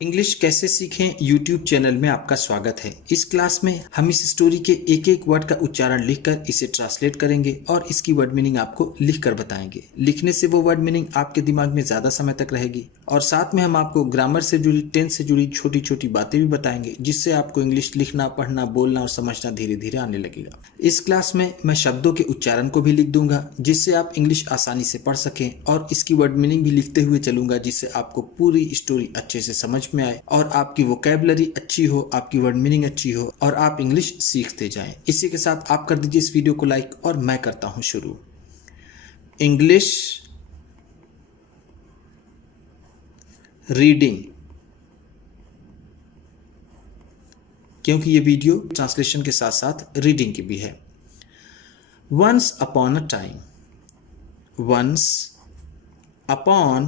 English कैसे सीखें YouTube channel में आपका स्वागत है। इस क्लास में हम इस स्टोरी के एक एक वर्ड का उच्चारण लिखकर इसे ट्रांसलेट करेंगे और इसकी वर्ड मीनिंग आपको लिखकर बताएंगे। लिखने से वो वर्ड मीनिंग आपके दिमाग में ज़्यादा समय तक रहेगी और साथ में हम आपको ग्रामर से जुड़ी, टेंस से जुड़ी छोटी छोटी बातें भी बताएंगे, जिससे आपको इंग्लिश लिखना, पढ़ना, बोलना और समझना धीरे धीरे आने लगेगा। इस क्लास में मैं शब्दों के उच्चारण को भी लिख दूंगा, जिससे आप इंग्लिश आसानी से पढ़ सकें, और इसकी वर्ड मीनिंग भी लिखते हुए चलूंगा, जिससे आपको पूरी स्टोरी अच्छे से समझ में आए और आपकी वोकैबुलरी अच्छी हो, आपकी वर्ड मीनिंग अच्छी हो और आप इंग्लिश सीखते जाएं। इसी के साथ आप कर दीजिए इस वीडियो को लाइक और मैं करता हूं शुरू। इंग्लिश रीडिंग, क्योंकि ये वीडियो ट्रांसलेशन के साथ साथ रीडिंग की भी है। Once upon a time, once upon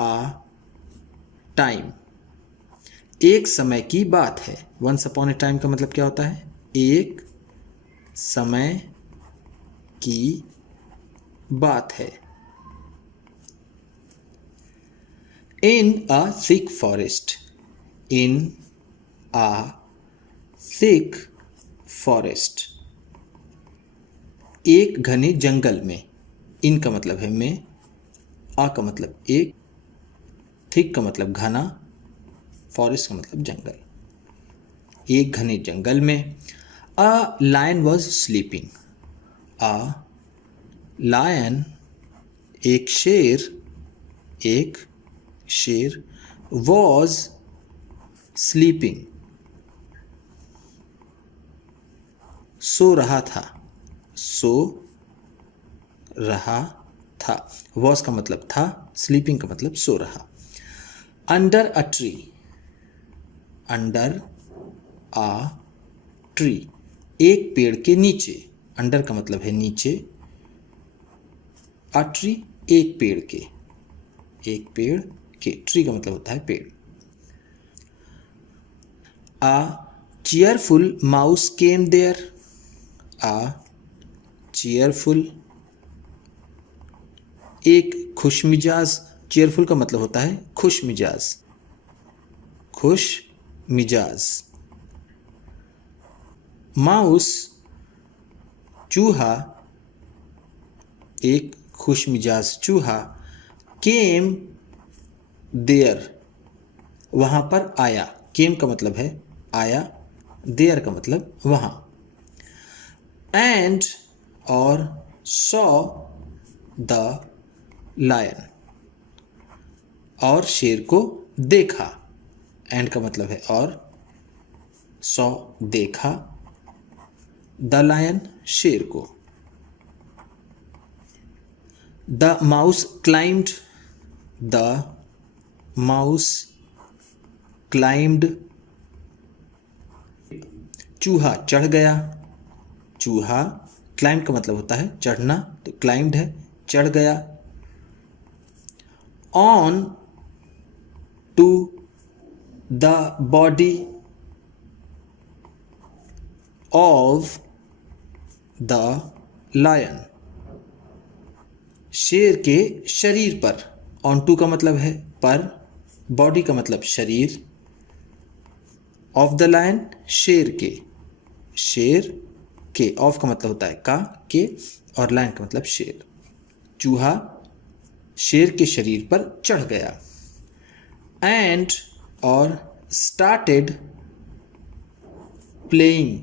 a time, एक समय की बात है। वंस अपॉन ए टाइम का मतलब क्या होता है? एक समय की बात है। In a thick forest, in a thick forest, एक घने जंगल में। इन का मतलब है में, आ का मतलब एक, थिक का मतलब घना, फॉरेस्ट का मतलब जंगल। एक घने जंगल में a lion was sleeping, a lion एक शेर, एक शेर, वॉज स्लीपिंग सो रहा था, सो रहा था। वॉज का मतलब था, स्लीपिंग का मतलब सो रहा। Under a tree, under a tree, एक पेड़ के नीचे। अंडर का मतलब है नीचे, अ ट्री एक पेड़ के, एक पेड़ के, ट्री का मतलब होता है पेड़। A cheerful mouse came there, a cheerful एक खुश मिजाज, चेयरफुल का मतलब होता है खुश मिजाज, खुश मिजाज। माउस चूहा, एक खुश मिजाज चूहा, केम देयर वहां पर आया। केम का मतलब है आया, देयर का मतलब वहां। एंड और सॉ द लायन, और शेर को देखा। एंड का मतलब है और, सॉ देखा, द लायन शेर को। The mouse climbed, the mouse climbed, चूहा चढ़ गया, चूहा, क्लाइम्ड का मतलब होता है चढ़ना, तो क्लाइम्ड है चढ़ गया। On to the body of the lion, शेर के शरीर पर। ऑन टू का मतलब है पर, बॉडी का मतलब शरीर, ऑफ द लायन शेर के, शेर के, ऑफ का मतलब होता है का, के, और लायन का मतलब शेर। चूहा शेर के शरीर पर चढ़ गया। एंड और स्टार्टेड प्लेइंग,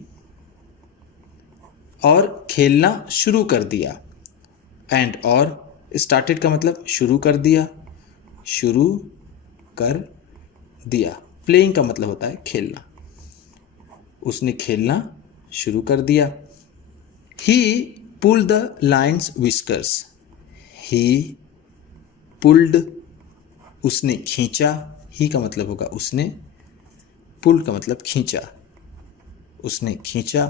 और खेलना शुरू कर दिया। एंड और स्टार्टेड का मतलब शुरू कर दिया, शुरू कर दिया। प्लेइंग का मतलब होता है खेलना, उसने खेलना शुरू कर दिया। ही pulled the Lions whiskers, he pulled उसने खींचा, ही का मतलब होगा उसने, पुल्ड का मतलब खींचा, उसने खींचा।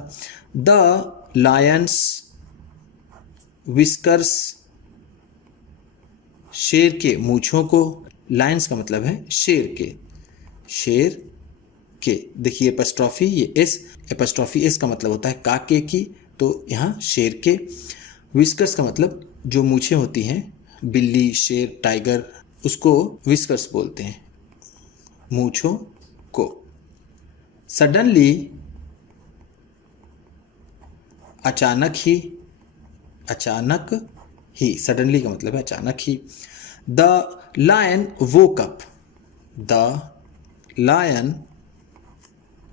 द लायंस व्हिस्कर्स, शेर के मूंछों को। लायंस का मतलब है शेर के, शेर के। देखिए एपस्ट्रॉफी, ये एस, एपस्ट्रॉफी एस का मतलब होता है काके की, तो यहाँ शेर के। व्हिस्कर्स का मतलब जो मूछें होती हैं, बिल्ली, शेर, टाइगर, उसको व्हिस्कर्स बोलते हैं। मूंछों को। सडनली, अचानक ही, अचानक ही, सडनली का मतलब है अचानक ही। The lion woke up, the lion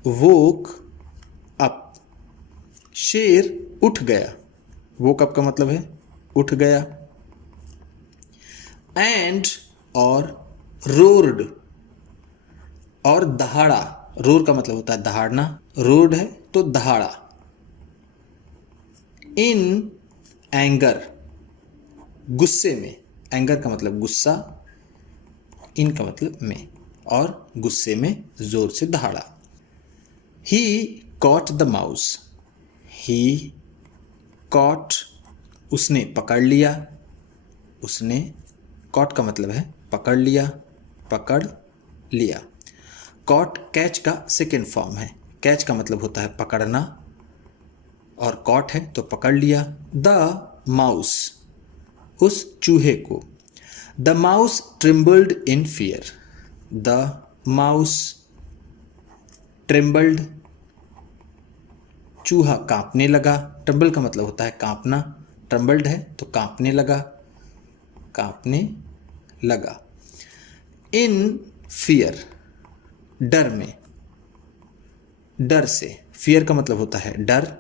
woke up, शेर उठ गया, वोक अप का मतलब है उठ गया। एंड, और रोर्ड, और दहाड़ा, रोर का मतलब होता है दहाड़ना, रोड है तो दहाड़ा। इन एंगर, गुस्से में, एंगर का मतलब गुस्सा, इन का मतलब में, और गुस्से में जोर से दहाड़ा। He caught the mouse, he caught, उसने पकड़ लिया, उसने, कॉट का मतलब है पकड़ लिया, पकड़ लिया। कॉट कैच का सेकेंड फॉर्म है, कैच का मतलब होता है पकड़ना, और कॉट है तो पकड़ लिया। द माउस, उस चूहे को। The mouse trembled in fear, the mouse trembled, चूहा कांपने लगा, ट्रिम्बल का मतलब होता है कांपना, ट्रिम्बल्ड है तो कांपने लगा, कांपने लगा। इन फियर, डर में, डर से, फियर का मतलब होता है डर,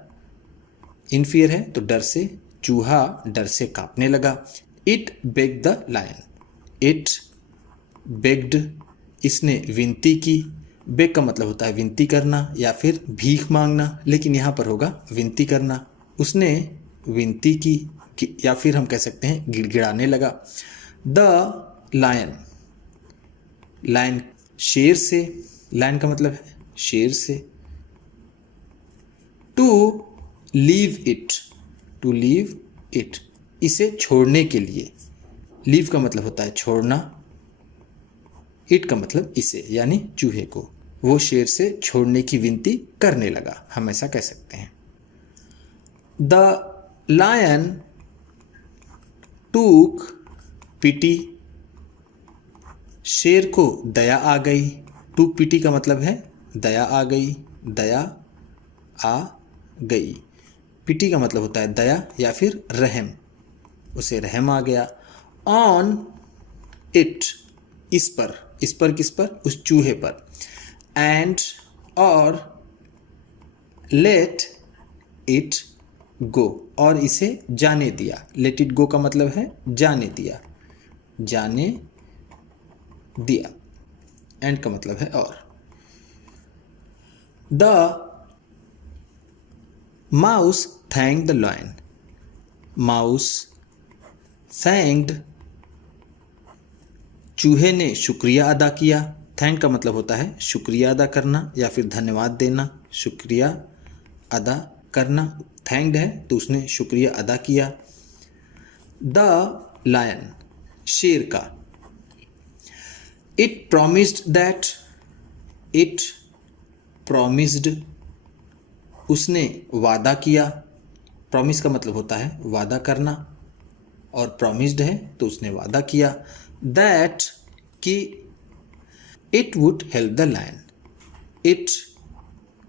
इन फियर है तो डर से, चूहा डर से कांपने लगा। It begged the lion, it begged, इसने विनती की, बेग का मतलब होता है विनती करना या फिर भीख मांगना, लेकिन यहाँ पर होगा विनती करना। उसने विनती की या फिर हम कह सकते हैं गिड़गिड़ाने लगा। द लायन, लायन शेर से, लायन का मतलब है शेर से। To leave it, to leave it, इसे छोड़ने के लिए, लीव का मतलब होता है छोड़ना, इट का मतलब इसे यानी चूहे को, वो शेर से छोड़ने की विनती करने लगा, हम ऐसा कह सकते हैं। द लायन टूक पिटी, शेर को दया आ गई, टूक पिटी का मतलब है दया आ गई, दया आ गई। पिटी का मतलब होता है दया या फिर रहम, उसे रहम आ गया। ऑन इट, इस पर, इस पर किस पर, उस चूहे पर। एंड, और लेट इट गो, और इसे जाने दिया, लेट इट गो का मतलब है जाने दिया, जाने दिया, एंड का मतलब है और। The mouse thanked the lion, mouse thanked, चूहे ने शुक्रिया अदा किया, थैंक का मतलब होता है शुक्रिया अदा करना या फिर धन्यवाद देना, शुक्रिया अदा करना, थैंक्ड है तो उसने शुक्रिया अदा किया। द लायन, शेर का। It promised that, it promised, उसने वादा किया, प्रॉमिस का मतलब होता है वादा करना, और प्रॉमिस्ड है तो उसने वादा किया। दैट, कि it would help the lion, it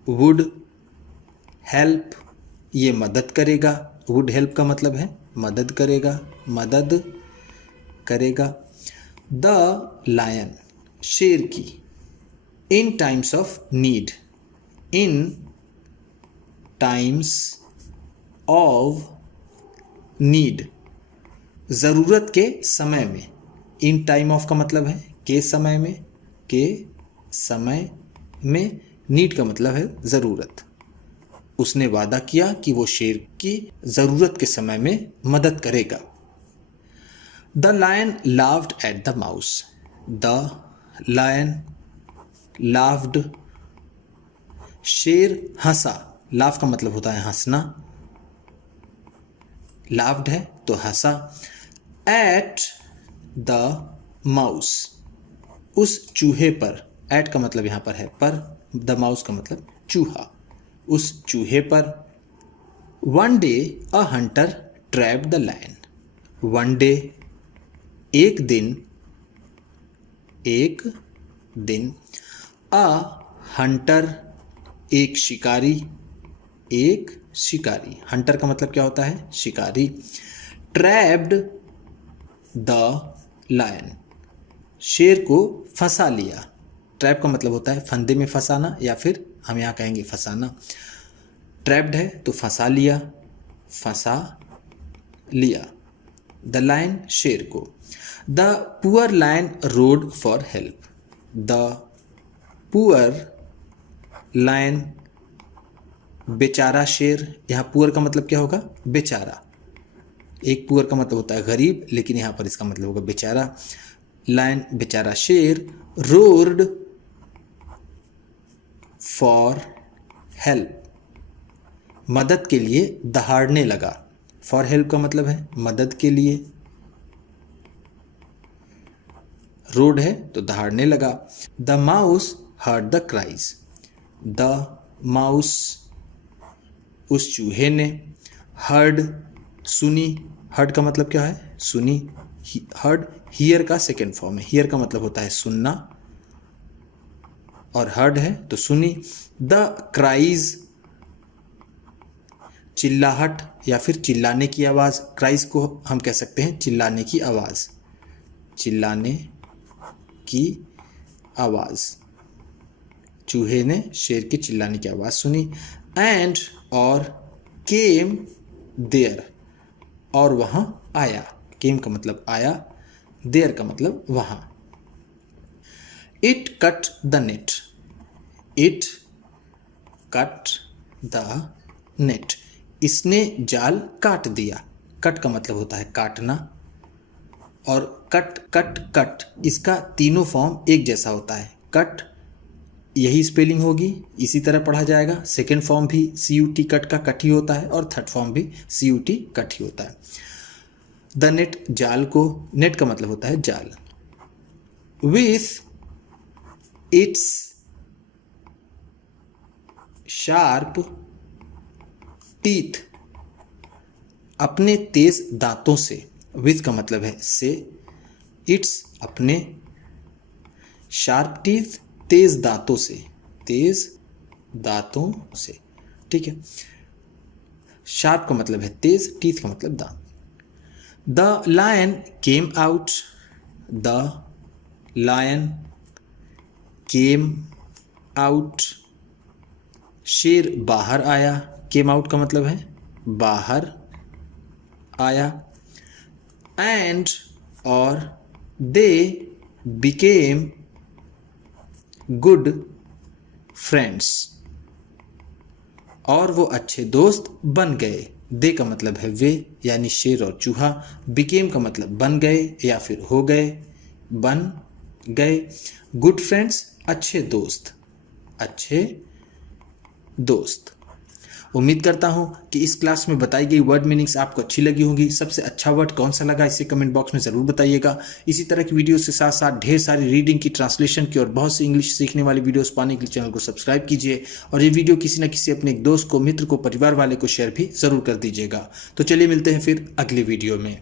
would help, ये मदद करेगा, वुड हेल्प का मतलब है मदद करेगा, मदद करेगा। द लायन, शेर की। In times of need, in times of need, ज़रूरत के समय में, इन टाइम ऑफ का मतलब है के समय में, के समय में, नीड का मतलब है ज़रूरत। उसने वादा किया कि वो शेर की ज़रूरत के समय में मदद करेगा। The lion laughed at the mouse, the lion laughed, शेर हंसा, लाफ का मतलब होता है हंसना, लाफ्ड है तो हंसा। एट द माउस, उस चूहे पर, एट का मतलब यहाँ पर है पर, द माउस का मतलब चूहा, उस चूहे पर। One day a hunter trapped the lion, one day एक दिन, एक दिन। अ हंटर, एक शिकारी, एक शिकारी। हंटर का मतलब क्या होता है? शिकारी। ट्रैप्ड द लायन, शेर को फंसा लिया। ट्रैप का मतलब होता है फंदे में फंसाना, या फिर हम यहाँ कहेंगे फंसाना। ट्रैप्ड है तो फंसा लिया, फंसा लिया। द लायन, शेर को। The poor lion roared for help. The poor lion, बेचारा शेर। यहाँ पुअर का मतलब क्या होगा? बेचारा। एक पुअर का मतलब होता है गरीब, लेकिन यहाँ पर इसका मतलब होगा बेचारा। लायन, बेचारा शेर। रोर्ड फॉर हेल्प, मदद के लिए दहाड़ने लगा। फॉर हेल्प का मतलब है मदद के लिए। रोड है तो दहाड़ने लगा। The mouse heard the cries. The mouse, उस चूहे ने। हर्ड, सुनी। हर्ड का मतलब क्या है? सुनी। हर्ड हियर का सेकेंड फॉर्म है। हियर का मतलब होता है सुनना, और हर्ड है तो सुनी। द क्राइज, चिल्लाहट या फिर चिल्लाने की आवाज़। क्राइज को हम कह सकते हैं चिल्लाने की आवाज़। चिल्लाने की आवाज़। चूहे ने शेर की चिल्लाने की आवाज़ सुनी। एंड, और। केम देयर, और वहाँ आया। केम का मतलब आया, देयर का मतलब वहाँ। It cut the net. It cut the net, इसने जाल काट दिया। कट का मतलब होता है काटना, और कट कट कट, इसका तीनों फॉर्म एक जैसा होता है। कट, यही स्पेलिंग होगी, इसी तरह पढ़ा जाएगा। सेकेंड फॉर्म भी CUT कट का कट ही होता है, और थर्ड फॉर्म भी CUT कट ही होता है। द नेट, जाल को। नेट का मतलब होता है जाल। विथ इट्स शार्प टीथ, अपने तेज दांतों से। विथ का मतलब है से, इट्स अपने, शार्प टीथ तेज दांतों से। तेज दांतों से, ठीक है। शार्प का मतलब है तेज, टीथ का मतलब दांत। The lion came out. The lion came out, शेर बाहर आया। केम आउट का मतलब है बाहर आया। एंड, और। दे बिकेम गुड फ्रेंड्स, और वो अच्छे दोस्त बन गए। दे का मतलब है वे, यानी शेर और चूहा। बिकेम का मतलब बन गए या फिर हो गए, बन गए। गुड फ्रेंड्स, अच्छे दोस्त। अच्छे दोस्त। उम्मीद करता हूं कि इस क्लास में बताई गई वर्ड मीनिंग्स आपको अच्छी लगी होंगी। सबसे अच्छा वर्ड कौन सा लगा इसे कमेंट बॉक्स में ज़रूर बताइएगा। इसी तरह की वीडियोस के साथ साथ ढेर सारी रीडिंग की, ट्रांसलेशन की और बहुत सी इंग्लिश सीखने वाली वीडियोस पाने के लिए चैनल को सब्सक्राइब कीजिए, और ये वीडियो किसी न किसी अपने एक दोस्त को, मित्र को, परिवार वाले को शेयर भी ज़रूर कर दीजिएगा। तो चलिए मिलते हैं फिर अगले वीडियो में।